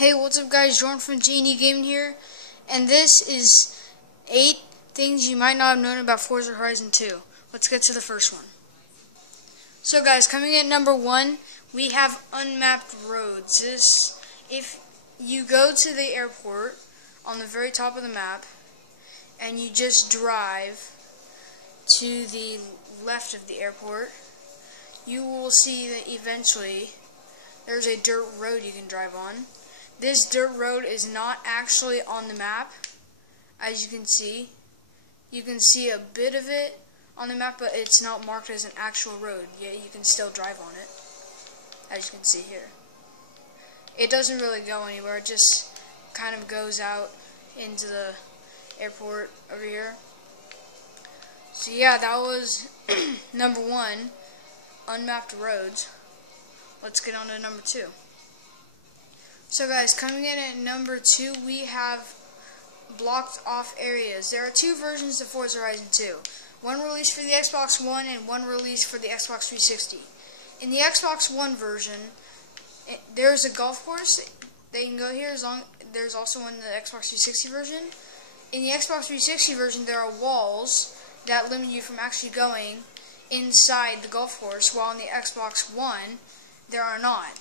Hey, what's up guys, Jordan from J&E Gaming here, and this is 8 things you might not have known about Forza Horizon 2. Let's get to the first one. So guys, coming in at number 1, we have unmapped roads. If you go to the airport on the very top of the map, and you just drive to the left of the airport, you will see that eventually there's a dirt road you can drive on. This dirt road is not actually on the map, as you can see. You can see a bit of it on the map, but it's not marked as an actual road, yet you can still drive on it, as you can see here. It doesn't really go anywhere, it just kind of goes out into the airport over here. So yeah, that was number 1, unmapped roads. Let's get on to number 2. So guys, coming in at number 2, we have blocked off areas. There are 2 versions of Forza Horizon 2. One released for the Xbox One and one released for the Xbox 360. In the Xbox One version, there's a golf course that you can go here. There's also in the Xbox 360 version. In the Xbox 360 version, there are walls that limit you from actually going inside the golf course, while in the Xbox One, there are not.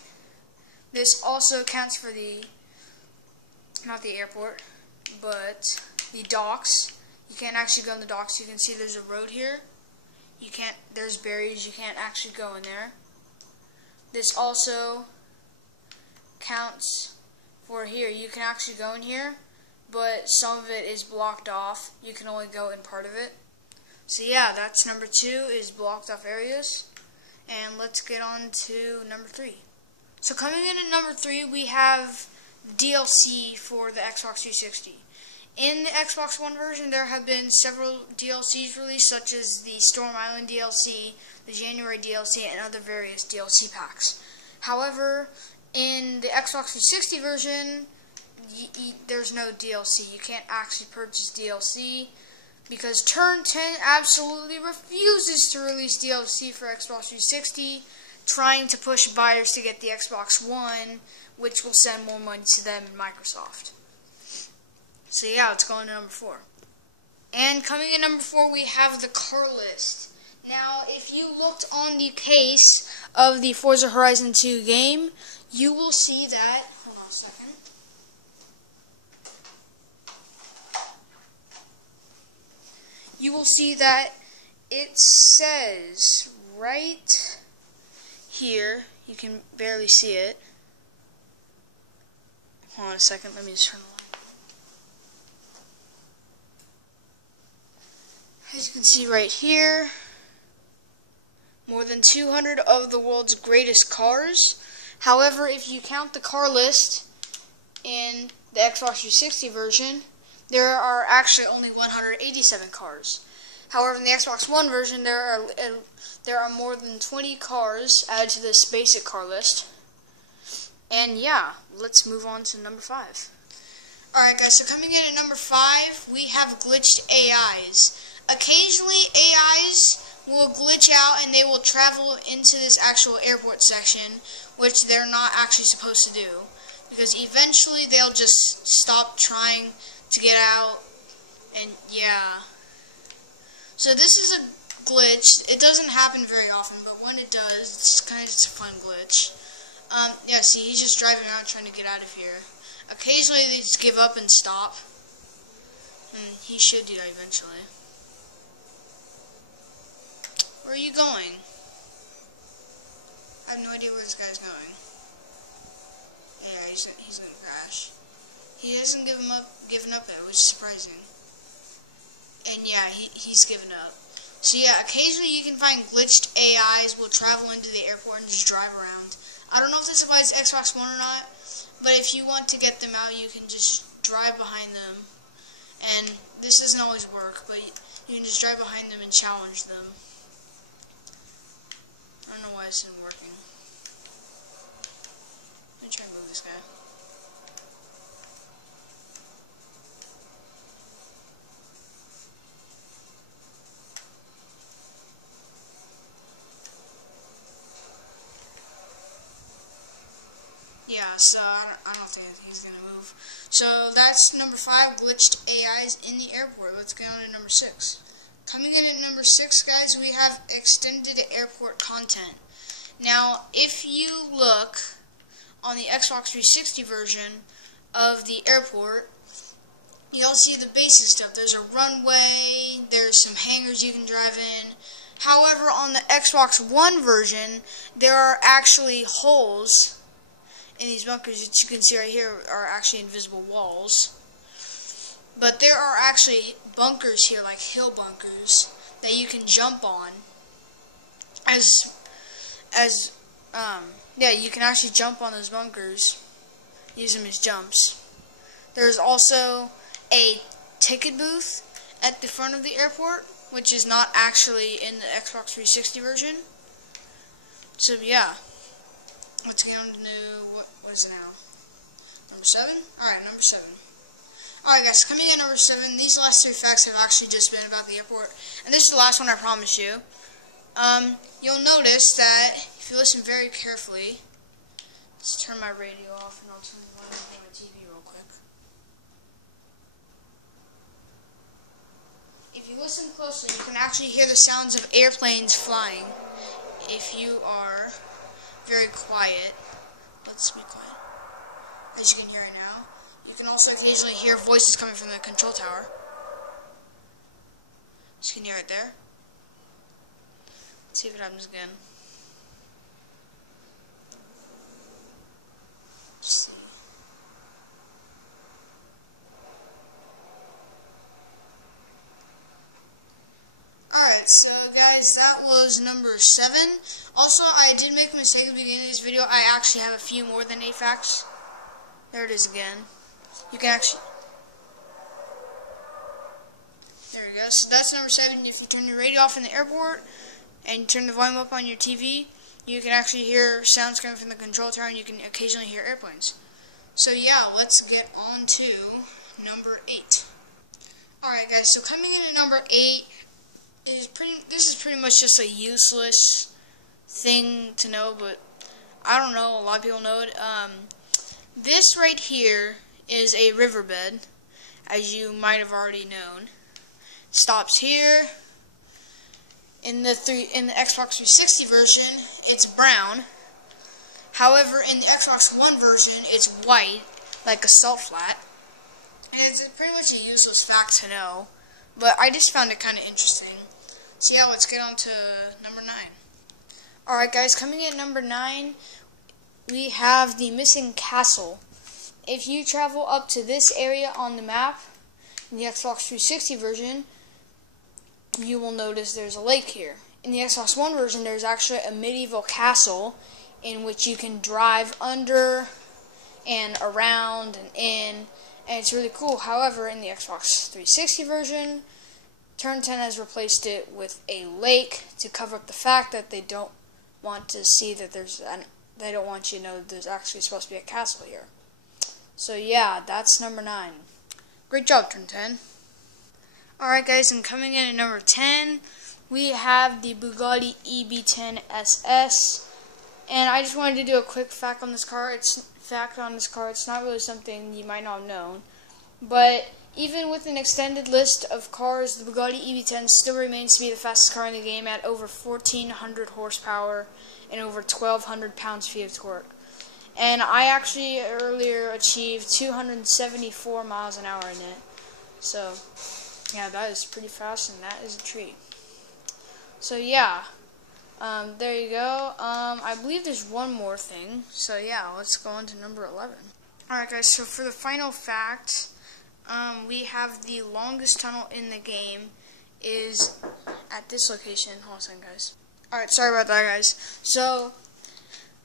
This also counts for not the airport, but the docks. You can't actually go in the docks. You can see there's a road here. There's barriers, you can't actually go in there. This also counts for here. You can actually go in here, but some of it is blocked off. You can only go in part of it. So yeah, that's number 2, is blocked off areas. And let's get on to number 3. So coming in at number 3, we have DLC for the Xbox 360. In the Xbox One version, there have been several DLCs released, such as the Storm Island DLC, the January DLC, and other various DLC packs. However, in the Xbox 360 version, there's no DLC. You can't actually purchase DLC, because Turn 10 absolutely refuses to release DLC for Xbox 360, trying to push buyers to get the Xbox One, which will send more money to them and Microsoft. So yeah, let's go on to number 4. And coming in number 4, we have the car list. Now, if you looked on the case of the Forza Horizon 2 game, you will see that, hold on a second. You will see that it says right here, you can barely see it. Hold on a second, let me just turn the light. As you can see right here, more than 200 of the world's greatest cars. However, if you count the car list in the Xbox 360 version, there are actually only 187 cars. However, in the Xbox One version, there are more than 20 cars added to this basic car list. And yeah, let's move on to number 5. Alright guys, so coming in at number 5, we have glitched AIs. Occasionally, AIs will glitch out and they will travel into this actual airport section, which they're not actually supposed to do, because eventually they'll just stop trying to get out, and yeah. So this is a glitch. It doesn't happen very often, but when it does, it's kind of just a fun glitch. Yeah, see, he's just driving around trying to get out of here. Occasionally they just give up and stop, and he should do that eventually. Where are you going? I have no idea where this guy's going. Yeah, he's gonna crash. He hasn't given up yet, which is surprising. And yeah, he's given up. So yeah, occasionally you can find glitched AIs will travel into the airport and just drive around. I don't know if this applies to Xbox One or not, but if you want to get them out, you can just drive behind them. And this doesn't always work, but you can just drive behind them and challenge them. I don't know why this isn't working. Let me try and move this guy. Yeah, so I don't think he's going to move. So that's number 5, glitched AIs in the airport. Let's get on to number 6. Coming in at number 6, guys, we have extended airport content. Now, if you look on the Xbox 360 version of the airport, you'll see the basic stuff. There's a runway, there's some hangars you can drive in. However, on the Xbox One version, there are actually holes in these bunkers that you can see right here are actually invisible walls. But there are actually bunkers here, like hill bunkers, that you can jump on. Yeah, you can actually jump on those bunkers, use them as jumps. There's also a ticket booth at the front of the airport, which is not actually in the Xbox 360 version. So yeah, let's get on to what is it now? Number 7? Alright, number 7. Alright guys, coming in at number 7, these last 3 facts have actually just been about the airport. And this is the last one, I promise you. You'll notice that, if you listen very carefully, let's turn my radio off and I'll turn the volume on my TV real quick. If you listen closely, you can actually hear the sounds of airplanes flying. If you are very quiet, let's be quiet, as you can hear right now. You can also occasionally hear voices coming from the control tower. As you can hear it there. Let's see if it happens again. Let's see. Alright, so guys, that was number 7. Also, I did make a mistake at the beginning of this video. I actually have a few more than 8 facts. There it is again. You can actually... There we go. So that's number 7. If you turn your radio off in the airport and turn the volume up on your TV, you can actually hear sounds coming from the control tower and you can occasionally hear airplanes. So yeah, let's get on to number 8. Alright guys, so coming in at number 8, this is pretty much just a useless thing to know, but I don't know, a lot of people know it. This right here is a riverbed, as you might have already known. Stops here. In the Xbox 360 version, it's brown. However, in the Xbox One version, it's white, like a salt flat. And it's pretty much a useless fact to know, but I just found it kind of interesting. So yeah, let's get on to number 9. Alright guys, coming in at number 9, we have the missing castle. If you travel up to this area on the map, in the Xbox 360 version, you will notice there's a lake here. In the Xbox One version, there's actually a medieval castle in which you can drive under and around and in, and it's really cool. However, in the Xbox 360 version, Turn 10 has replaced it with a lake to cover up the fact that they don't want to see that they don't want you to know that there's actually supposed to be a castle here. So yeah, that's number 9. Great job, Turn 10. Alright guys, and coming in at number 10, we have the Bugatti EB10 SS. And I just wanted to do a quick fact on this car. It's not really something you might not have known. But even with an extended list of cars, the Bugatti EB10 still remains to be the fastest car in the game at over 1,400 horsepower and over 1,200 pounds-feet of torque. And I actually earlier achieved 274 miles an hour in it. So yeah, that is pretty fast, and that is a treat. So yeah, there you go. I believe there's one more thing. So yeah, let's go on to number 11. Alright guys, so for the final fact, we have the longest tunnel in the game is at this location. Hold on a second, guys. Alright, sorry about that, guys. So,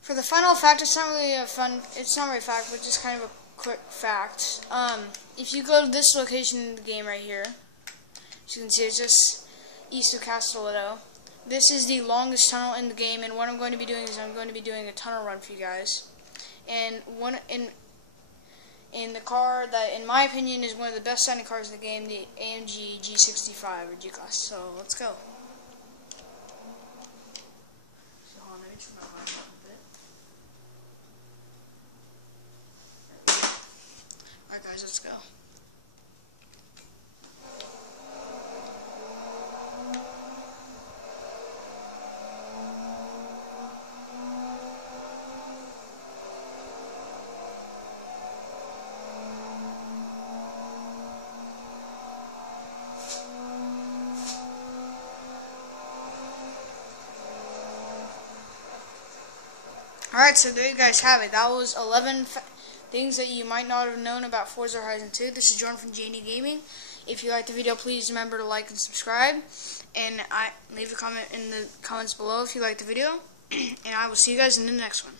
for the final fact, it's not really a fact, but just kind of a quick fact. If you go to this location in the game right here, as you can see, it's just east of Castelletto. This is the longest tunnel in the game, and what I'm going to be doing is I'm going to be doing a tunnel run for you guys. And in the car that, in my opinion, is one of the best sounding cars in the game, the AMG G65 or G-Class. So let's go. So hold on, let me turn my volume up a bit. guys. Let's go. Alright, so there you guys have it. That was 11 things that you might not have known about Forza Horizon 2. This is Jordan from Janie Gaming. If you liked the video, please remember to like and subscribe. And leave a comment in the comments below if you liked the video. And I will see you guys in the next one.